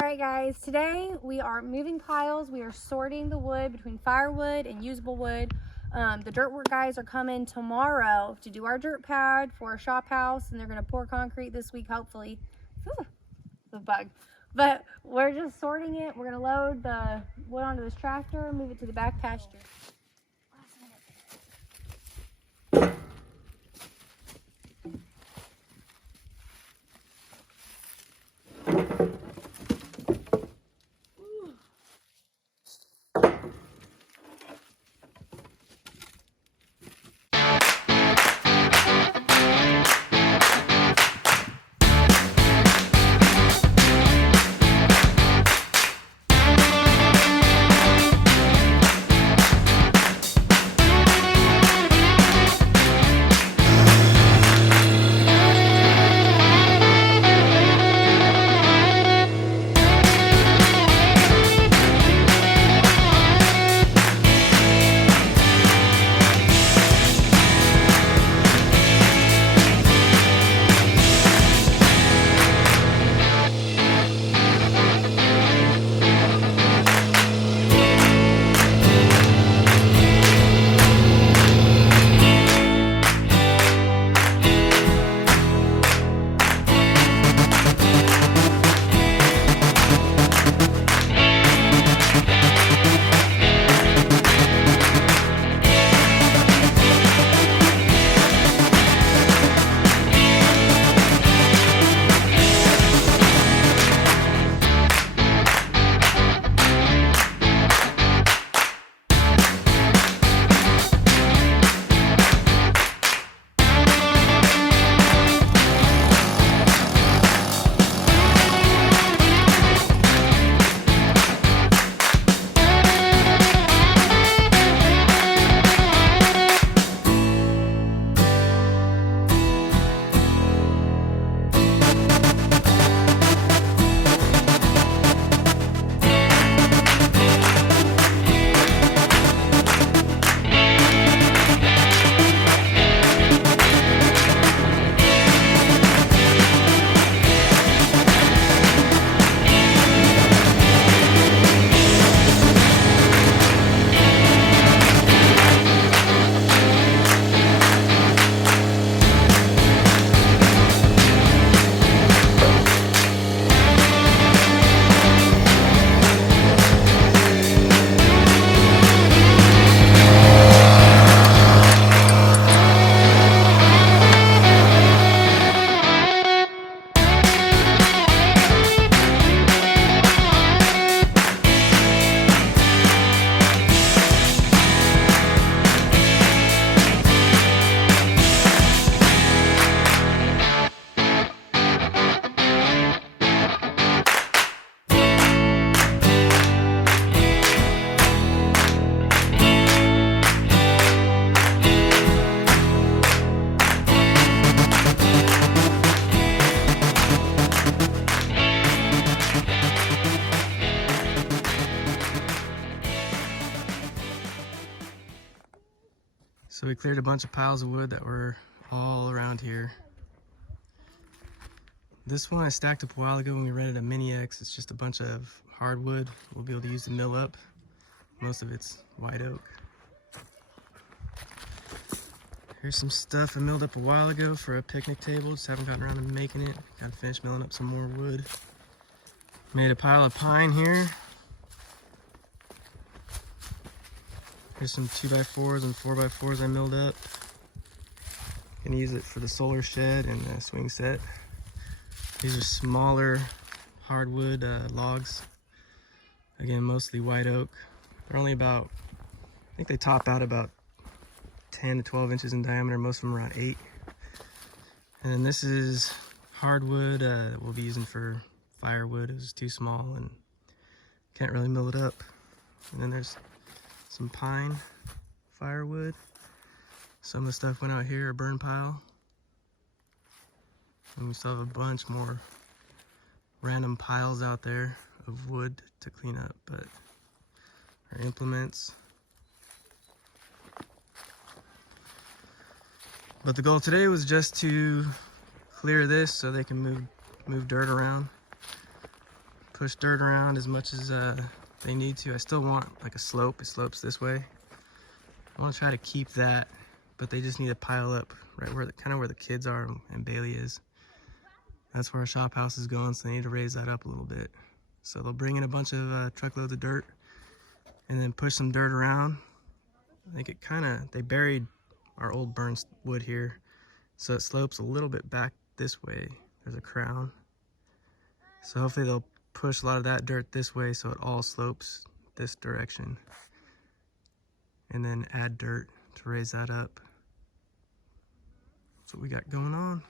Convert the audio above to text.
All right guys, today we are moving piles. We are sorting the wood between firewood and usable wood. The dirt work guys are coming tomorrow to do our dirt pad for our shop house, and they're gonna pour concrete this week, hopefully. Whew, the bug. But we're just sorting it. We're gonna load the wood onto this tractor, move it to the back pasture. So we cleared a bunch of piles of wood that were all around here. This one I stacked up a while ago when we rented a Mini X. It's just a bunch of hardwood we'll be able to use to mill up. Most of it's white oak. Here's some stuff I milled up a while ago for a picnic table. Just haven't gotten around to making it. Got to finish milling up some more wood. Made a pile of pine here. Here's some 2x4s and 4x4s I milled up. Gonna use it for the solar shed and the swing set. These are smaller hardwood logs. Again, mostly white oak. They're only about, I think they top out about 10 to 12 inches in diameter. Most of them around 8. And then this is hardwood that we'll be using for firewood. It was too small and can't really mill it up. And then there's some pine firewood. Some of the stuff went out here, a burn pile. And we still have a bunch more random piles out there of wood to clean up, but our implements. But the goal today was just to clear this so they can move dirt around. push dirt around as much as they need to. I still want like a slope. It slopes this way. I want to try to keep that, but they just need to pile up right where kind of where the kids are and Bailey is. That's where our shop house is going, so they need to raise that up a little bit. So they'll bring in a bunch of truckloads of dirt and then push some dirt around. I think it they buried our old burned wood here, so it slopes a little bit back this way. There's a crown. So hopefully they'll push a lot of that dirt this way so it all slopes this direction. And then add dirt to raise that up. That's what we got going on.